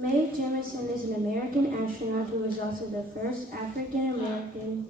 Mae Jemison is an American astronaut who is also the first African American.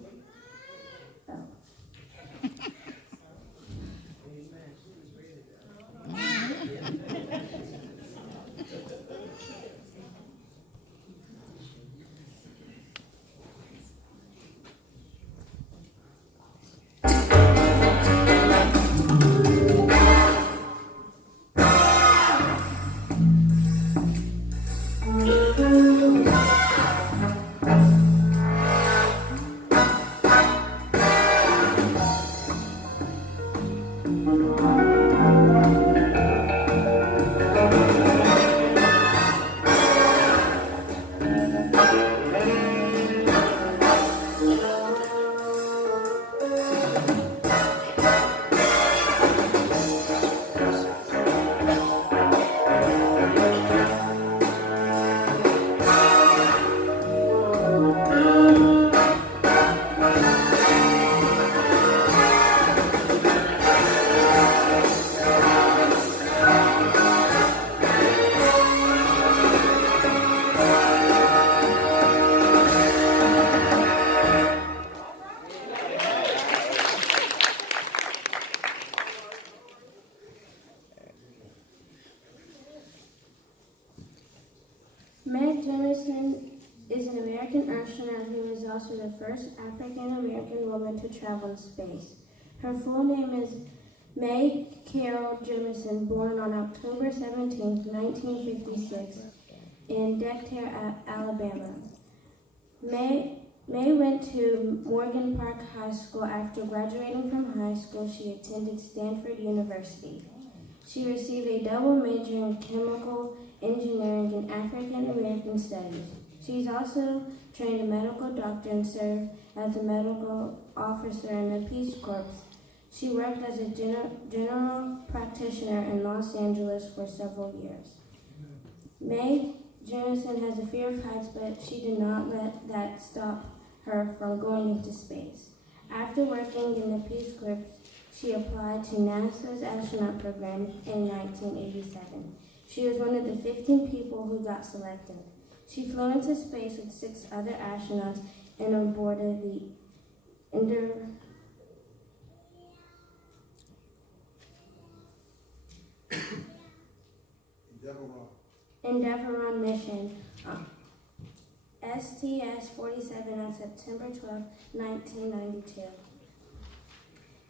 Mae Jemison is an American astronaut who is also the first African American woman to travel in space. Her full name is Mae Carol Jemison, born on October 17, 1956, in Decatur, Alabama. Mae went to Morgan Park High School. After graduating from high school, she attended Stanford University. She received a double major in chemical engineering and African American studies. She's also trained a medical doctor and served as a medical officer in the Peace Corps. She worked as a general practitioner in Los Angeles for several years. Mae Jemison has a fear of heights, but she did not let that stop her from going into space. After working in the Peace Corps, she applied to NASA's astronaut program in 1987. She was one of the 15 people who got selected. She flew into space with 6 other astronauts and boarded the Endeavour mission STS-47 on September 12, 1992.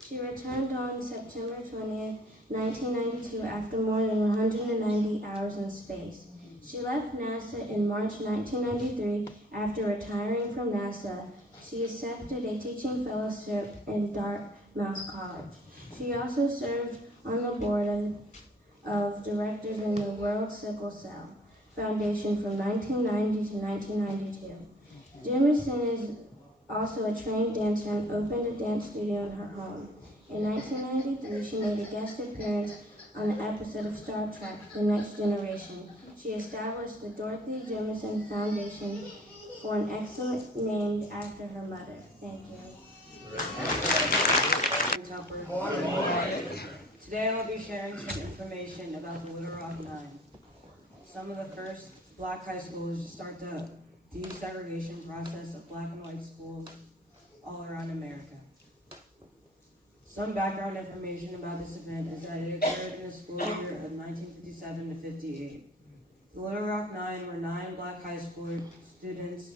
She returned on September 20th, 1992 after more than 190 hours in space. She left NASA in March 1993 after retiring from NASA. She accepted a teaching fellowship in Dartmouth College. She also served on the board of directors in the World Sickle Cell Foundation from 1990 to 1992. Jemison is also a trained dancer and opened a dance studio in her home. In 1993, she made a guest appearance on an episode of Star Trek, The Next Generation. She established the Dorothy Jemison Foundation for an excellence named after her mother. Thank you. Today I will be sharing some information about the Little Rock Nine. Some of the first black high schools to start the desegregation process of black and white schools all around America. Some background information about this event is that it occurred in the school year of 1957 to 58. The Little Rock Nine were 9 black high school students: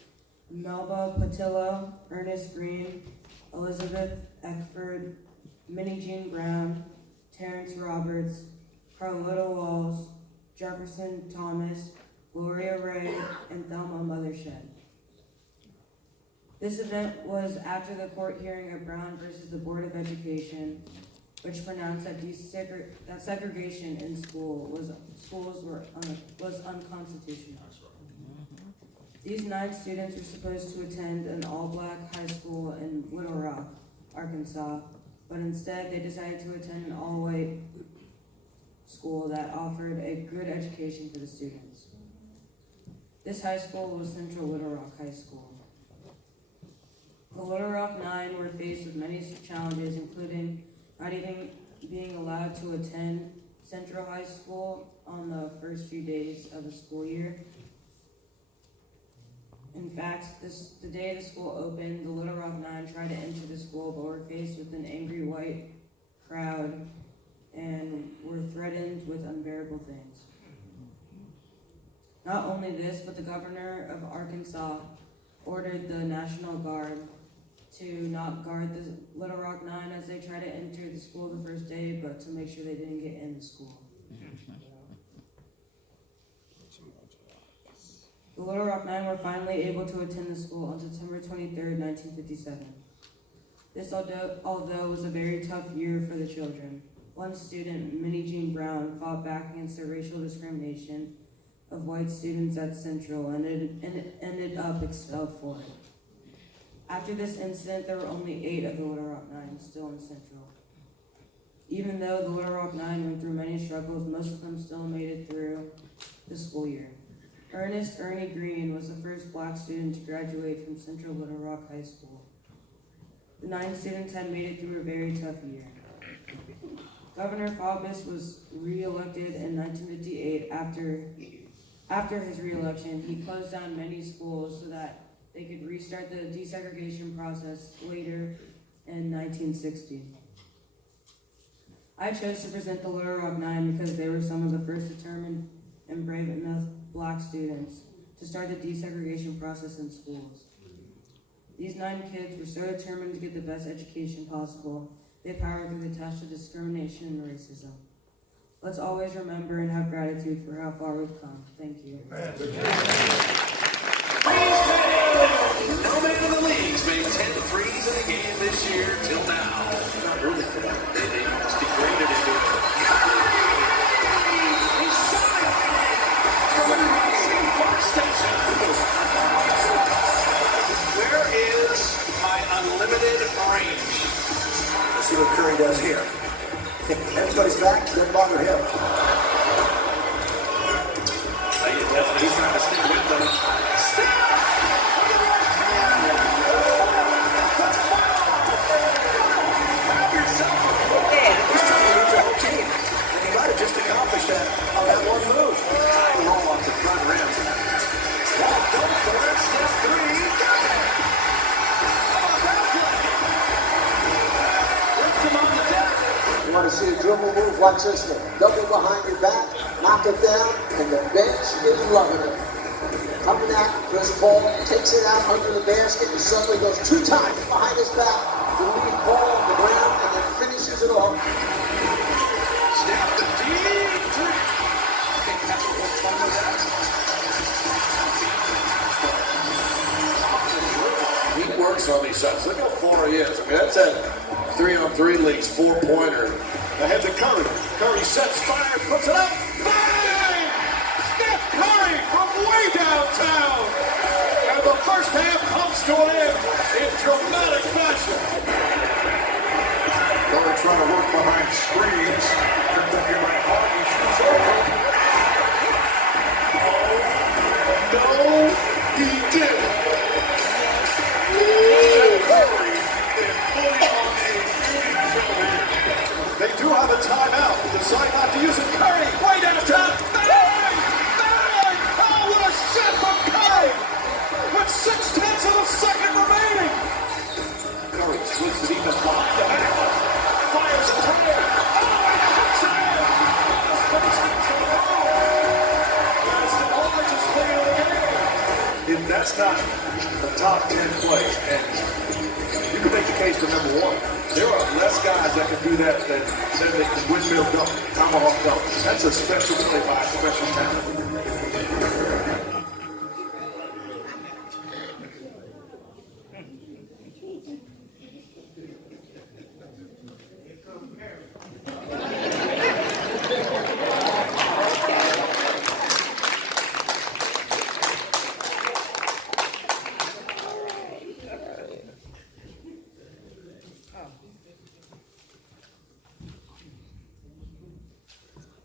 Melba Patillo, Ernest Green, Elizabeth Eckford, Minnie Jean Brown, Terrence Roberts, Carlotta Walls, Jefferson Thomas, Gloria Ray, and Thelma Mothershed. This event was after the court hearing of Brown versus the Board of Education, which pronounced that segregation in schools was unconstitutional. These 9 students were supposed to attend an all-black high school in Little Rock, Arkansas, but instead they decided to attend an all-white school that offered a good education for the students. This high school was Central Little Rock High School. The Little Rock Nine were faced with many challenges, including not even being allowed to attend Central High School on the first few days of the school year. In fact, the day the school opened, the Little Rock Nine tried to enter the school, but were faced with an angry white crowd and were threatened with unbearable things. Not only this, but the governor of Arkansas ordered the National Guard to not guard the Little Rock Nine as they tried to enter the school the first day, but to make sure they didn't get in the school. The Little Rock Nine were finally able to attend the school on September 23rd, 1957. This, although was a very tough year for the children. One student, Minnie Jean Brown, fought back against the racial discrimination of white students at Central and ended up expelled for it. After this incident, there were only 8 of the Little Rock Nine still in Central. Even though the Little Rock Nine went through many struggles, most of them still made it through the school year. Ernest Ernie Green was the first black student to graduate from Central Little Rock High School. The 9 students had made it through a very tough year. Governor Faubus was re-elected in 1958. After his re-election, he closed down many schools so that they could restart the desegregation process later in 1960. I chose to present the Little Rock Nine because they were some of the first determined and brave enough black students to start the desegregation process in schools. These 9 kids were so determined to get the best education possible, they powered through the test of discrimination and racism. Let's always remember and have gratitude for how far we've come. Thank you. No man in the league's made 10 threes in a game this year till now. Not really for that. They just degraded into it. He's shot it from across the park station. Where is my unlimited range? Let's see what Curry does here. Everybody's back, doesn't bother him. He's trying to stay with them. Steph! Have yourself a Man, he's trying to move the whole team. And he might have just accomplished that on that one move. high roll off the front rim. Well, don't for it. Steph 3. Got it! How about that play? Lift him on the deck. You want to see a dribble move? Watch this one. Double behind your back, knock it down, and the bench is loving it. Coming out, Chris Paul takes it out under the basket and suddenly goes 2 times behind his back to leave Paul on the ground and then finishes it off. Steph the deep 3. I think that's what was fun with that. He works on these shots. Look how far he is. I mean, that's a 3-on-3 league's 4-pointer. Ahead to Curry. Curry sets fire, puts it up. Bang! Steph Curry from way downtown. And the first half comes to an end in dramatic fashion. Curry trying to work behind screens. Kentucky by Harden shoots over. No, he didn't. Curry is fully on a shooting ability. They do have a timeout. Decide not to use it. Curry, way downtown. Bang! Bang! Oh, what a shot from Curry! With 6/10 of a second remaining. Curry slips it even behind the back. Fires a tire. Oh, and hits it! That's the largest play of the game. If that's not the top 10 plays, and you can make the case for number 1. There are less guys that can do that than they can windmill dunk, tomahawk dunk. That's a special play by a special talent.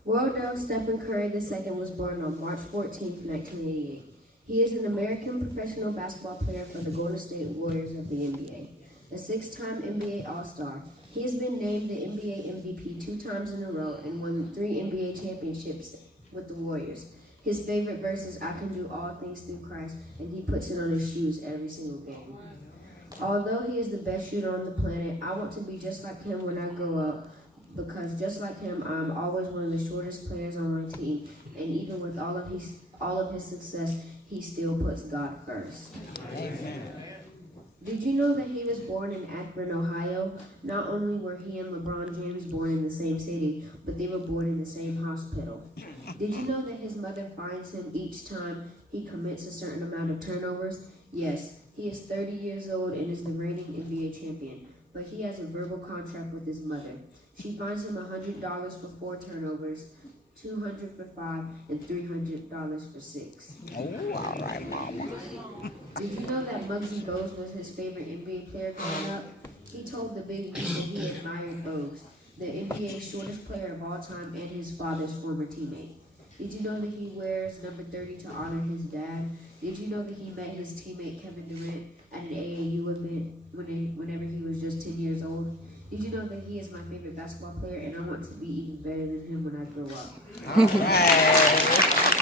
World Stephen Curry II was born on March 14, 1988. He is an American professional basketball player for the Golden State Warriors of the NBA, a 6-time NBA All-Star. He has been named the NBA MVP 2 times in a row and won 3 NBA championships with the Warriors. His favorite verse is I can do all things through Christ, and he puts it on his shoes every single game. Although he is the best shooter on the planet, I want to be just like him when I grow up, because just like him, I'm always one of the shortest players on my team, and even with all of his success, he still puts God first. Amen. Did you know that he was born in Akron, Ohio? Not only were he and LeBron James born in the same city, but they were born in the same hospital. Did you know that his mother finds him each time he commits a certain amount of turnovers? Yes, he is 30 years old and is the reigning NBA champion, but he has a verbal contract with his mother. She fines him $100 for 4 turnovers, $200 for 5, and $300 for 6. Oh, all right, Mama. Did you know that Muggsy Bogues was his favorite NBA player growing up? He told the Big League that he admired Bogues, the NBA's shortest player of all time and his father's former teammate. Did you know that he wears number 30 to honor his dad? Did you know that he met his teammate Kevin Durant at an AAU event whenever he was just 10 years old? Did you know that he is my favorite basketball player and I want to be even better than him when I grow up? All right.